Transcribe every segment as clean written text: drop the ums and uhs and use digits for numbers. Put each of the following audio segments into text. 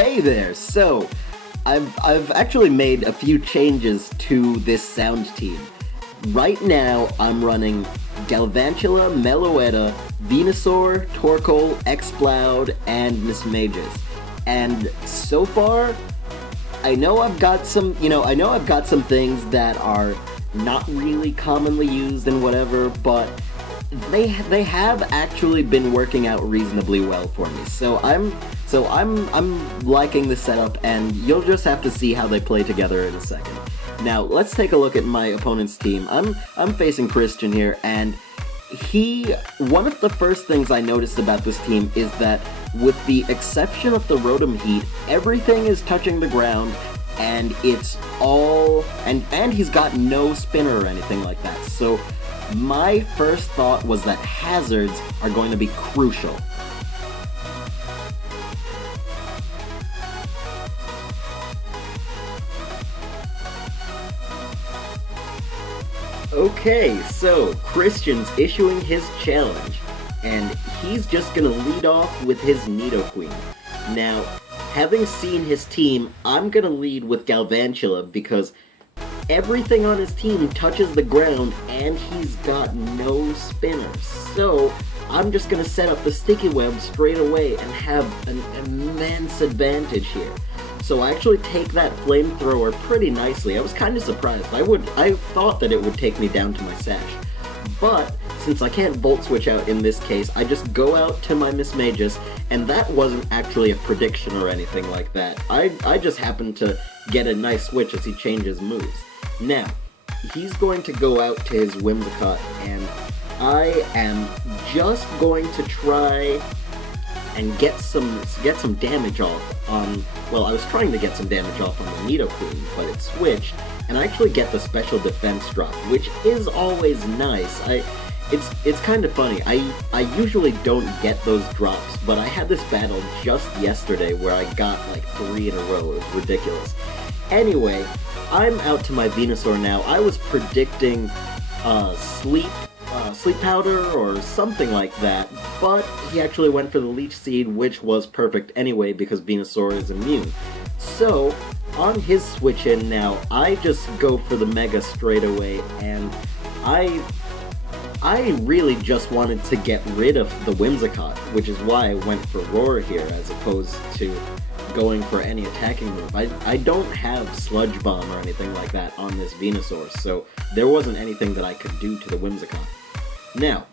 Hey there! So, I've actually made a few changes to this sound team. Right now, I'm running Galvantula, Meloetta, Venusaur, Torkoal, Exploud, and Miss Mages. And so far, I know I've got some things that are not really commonly used and whatever, but they have actually been working out reasonably well for me. So I'm liking the setup, and you'll just have to see how they play together in a second. Now, let's take a look at my opponent's team. I'm facing Christian here, and one of the first things I noticed about this team is that, with the exception of the Rotom Heat, everything is touching the ground, and it's all, and he's got no spinner or anything like that. So my first thought was that hazards are going to be crucial. Okay, so Christian's issuing his challenge, and he's just gonna lead off with his Nidoqueen. Now, having seen his team, I'm gonna lead with Galvantula because everything on his team touches the ground and he's got no spinners. So I'm just gonna set up the Sticky Web straight away and have an immense advantage here. So I actually take that Flamethrower pretty nicely. I was kind of surprised. I thought that it would take me down to my Sash. But since I can't Volt Switch out in this case, I just go out to my Miss Mages, and that wasn't actually a prediction or anything like that. I just happened to get a nice switch as he changes moves. Now, he's going to go out to his Whimsicott, and I am just going to try and get some damage off on, well, I was trying to get some damage off on the Nidoqueen, but it switched, and I actually get the special defense drop, which is always nice. It's kind of funny. I usually don't get those drops, but I had this battle just yesterday where I got like 3 in a row. It was ridiculous. Anyway, I'm out to my Venusaur now. I was predicting Sleep Powder or something like that, but he actually went for the Leech Seed, which was perfect anyway because Venusaur is immune. So, on his switch in now, I just go for the Mega straight away, and I really just wanted to get rid of the Whimsicott, which is why I went for Roar here as opposed to going for any attacking move. I don't have Sludge Bomb or anything like that on this Venusaur, so there wasn't anything that I could do to the Whimsicott. Now,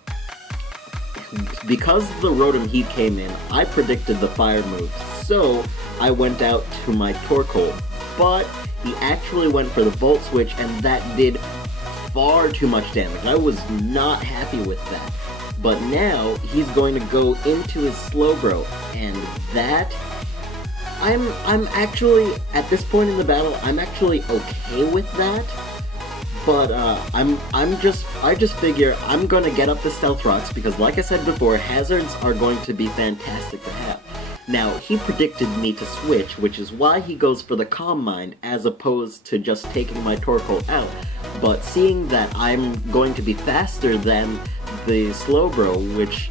because the Rotom Heat came in, I predicted the Fire move, so I went out to my Torkoal, but he actually went for the Volt Switch, and that did far too much damage. I was not happy with that. But now, he's going to go into his Slowbro, and that, I'm actually, at this point in the battle, I'm actually okay with that. But I just figure I'm gonna get up the Stealth Rocks because, like I said before, hazards are going to be fantastic to have. Now, he predicted me to switch, which is why he goes for the Calm Mind as opposed to just taking my Torkoal out. But seeing that I'm going to be faster than the Slowbro, which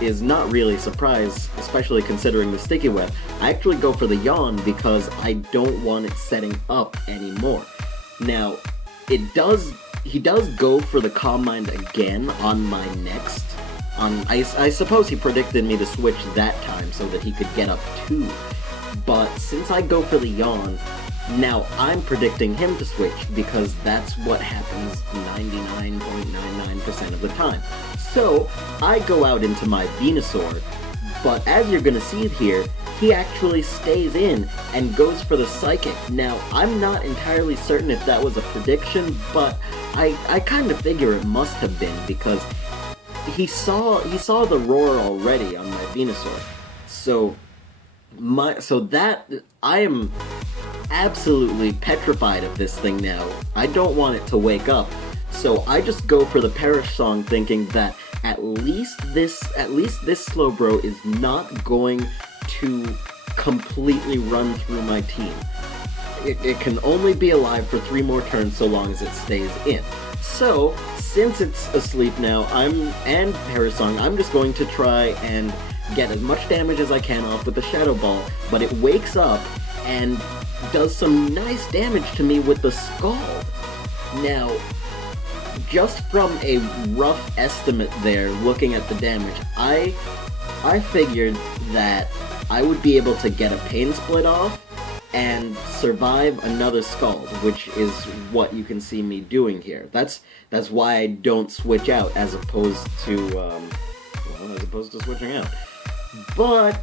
is not really a surprise, especially considering the Sticky Web, I actually go for the Yawn because I don't want it setting up anymore. Now, he does go for the Calm Mind again on my next. I suppose he predicted me to switch that time so that he could get up 2. But since I go for the Yawn, now I'm predicting him to switch because that's what happens 99.99% of the time. So I go out into my Venusaur, but as you're gonna see here, he actually stays in and goes for the Psychic. Now, I'm not entirely certain if that was a prediction, but I kind of figure it must have been because he saw the Roar already on my Venusaur. So that I am absolutely petrified of this thing now. I don't want it to wake up. So I just go for the Perish Song thinking that at least this Slowbro is not going to completely run through my team. It can only be alive for 3 more turns so long as it stays in. So, since it's asleep now, and Parasong, I'm just going to try and get as much damage as I can off with the Shadow Ball, but it wakes up and does some nice damage to me with the Scald. Now, just from a rough estimate there, looking at the damage, I figured that I would be able to get a Pain Split off and survive another Scald, which is what you can see me doing here. That's why I don't switch out as opposed to switching out. But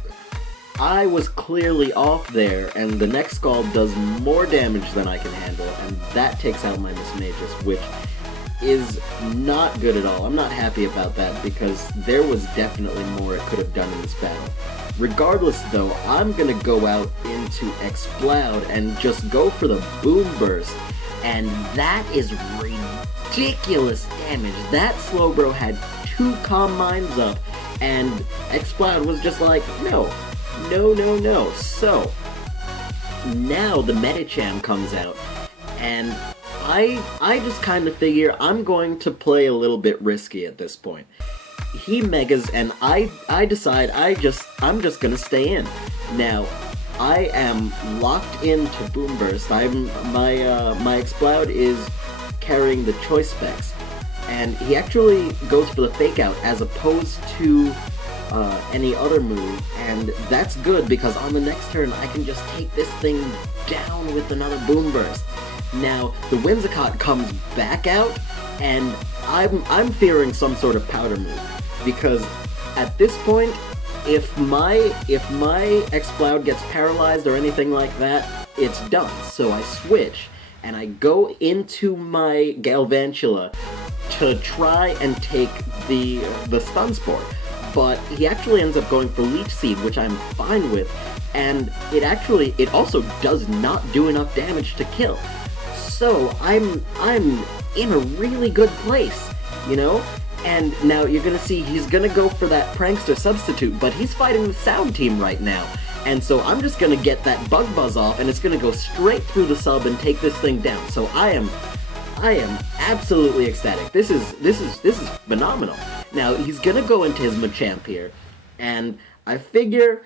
I was clearly off there, and the next Scald does more damage than I can handle, and that takes out my Miss Magus, which is not good at all. I'm not happy about that, because there was definitely more it could have done in this battle. Regardless, though, I'm gonna go out into Exploud and just go for the Boom Burst, and that is ridiculous damage. That Slowbro had 2 Calm Minds up, and Exploud was just like, no. So, now the Medicham comes out, and I just kind of figure I'm going to play a little bit risky at this point. He Megas, and I decide I'm just gonna stay in. Now, I am locked into Boom Burst. My Exploud is carrying the Choice Specs, and he actually goes for the Fake Out as opposed to any other move, and that's good because on the next turn I can just take this thing down with another Boom Burst. Now, the Whimsicott comes back out, and I'm fearing some sort of powder move, because at this point, if my Exploud gets paralyzed or anything like that, it's done. So I switch, and I go into my Galvantula to try and take the Stun Spore. But he actually ends up going for Leech Seed, which I'm fine with, and it also does not do enough damage to kill. So I'm in a really good place, you know? And now you're gonna see he's gonna go for that Prankster substitute, but he's fighting the Sound Team right now. And so I'm just gonna get that Bug Buzz off, and it's gonna go straight through the sub and take this thing down. So I am absolutely ecstatic. This is phenomenal. Now, he's gonna go into his Machamp here, and I figure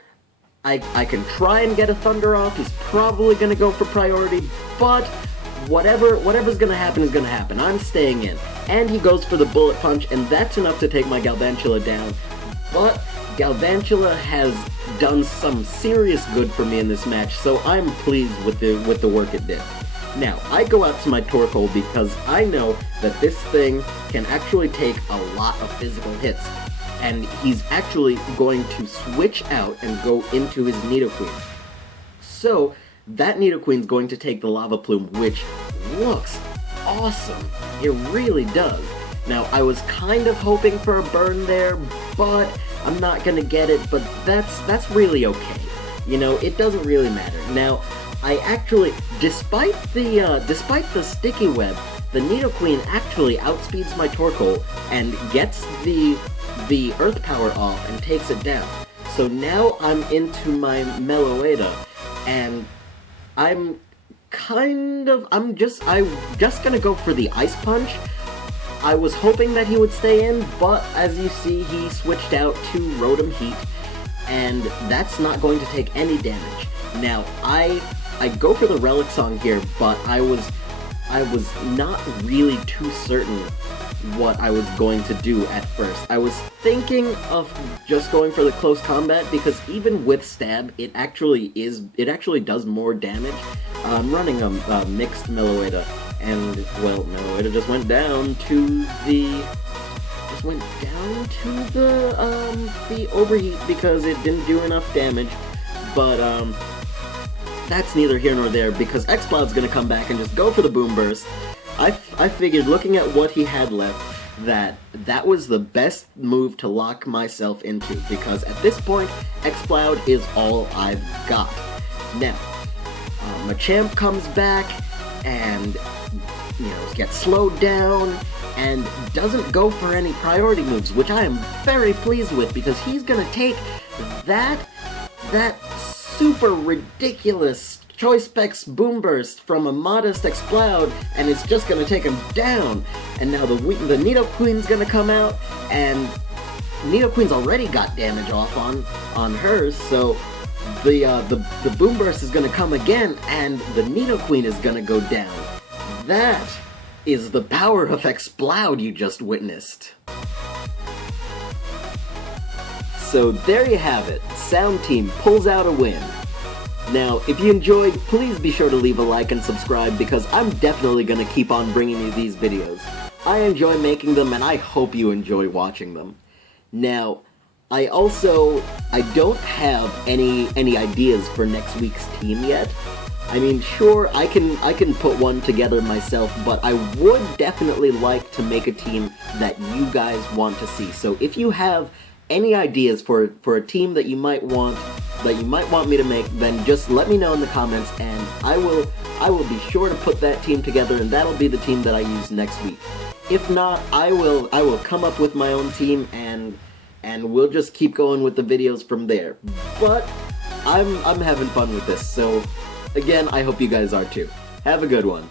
I can try and get a Thunder off. He's probably gonna go for priority, but whatever's gonna happen is gonna happen. I'm staying in. And he goes for the Bullet Punch, and that's enough to take my Galvantula down. But Galvantula has done some serious good for me in this match, so I'm pleased with the work it did. Now, I go out to my Torkoal because I know that this thing can actually take a lot of physical hits, and he's actually going to switch out and go into his Nidoqueen. So, that Nidoqueen's going to take the Lava Plume, which looks awesome. It really does. Now, I was kind of hoping for a burn there, but I'm not gonna get it, but that's really okay. You know, it doesn't really matter. Now, I actually, despite the Sticky Web, the Nidoqueen actually outspeeds my Torkoal and gets the Earth Power off and takes it down. So now I'm into my Meloetta, and I'm just gonna go for the Ice Punch. I was hoping that he would stay in, but as you see, he switched out to Rotom Heat, and that's not going to take any damage. Now, I go for the Relic Song here, but I was not really too certain what I was going to do at first. I was thinking of just going for the close combat, because even with stab, it actually does more damage. I'm running a mixed Meloetta, and well, Meloetta just went down to the overheat because it didn't do enough damage. But that's neither here nor there, because Exploud's gonna come back and just go for the Boom Burst. I figured, looking at what he had left, that was the best move to lock myself into, because at this point, Exploud is all I've got. Now, Machamp comes back and, you know, gets slowed down and doesn't go for any priority moves, which I am very pleased with, because he's gonna take that super ridiculous Choice Specs Boom Burst from a modest Exploud, and it's just gonna take him down. And now the Nidoqueen's gonna come out, and Nidoqueen's already got damage off on hers, so the Boom Burst is gonna come again, and the Nidoqueen is gonna go down. That is the power of Exploud you just witnessed. So there you have it. Sound Team pulls out a win. Now, if you enjoyed, please be sure to leave a like and subscribe, because I'm definitely gonna keep on bringing you these videos. I enjoy making them, and I hope you enjoy watching them. Now, I don't have any ideas for next week's team yet. I mean, sure, I can put one together myself, but I would definitely like to make a team that you guys want to see. So if you have any ideas for a team that you might want me to make, then just let me know in the comments, and I will be sure to put that team together, and that'll be the team that I use next week. If not, I will come up with my own team, and we'll just keep going with the videos from there. But I'm having fun with this, so again, I hope you guys are too. Have a good one.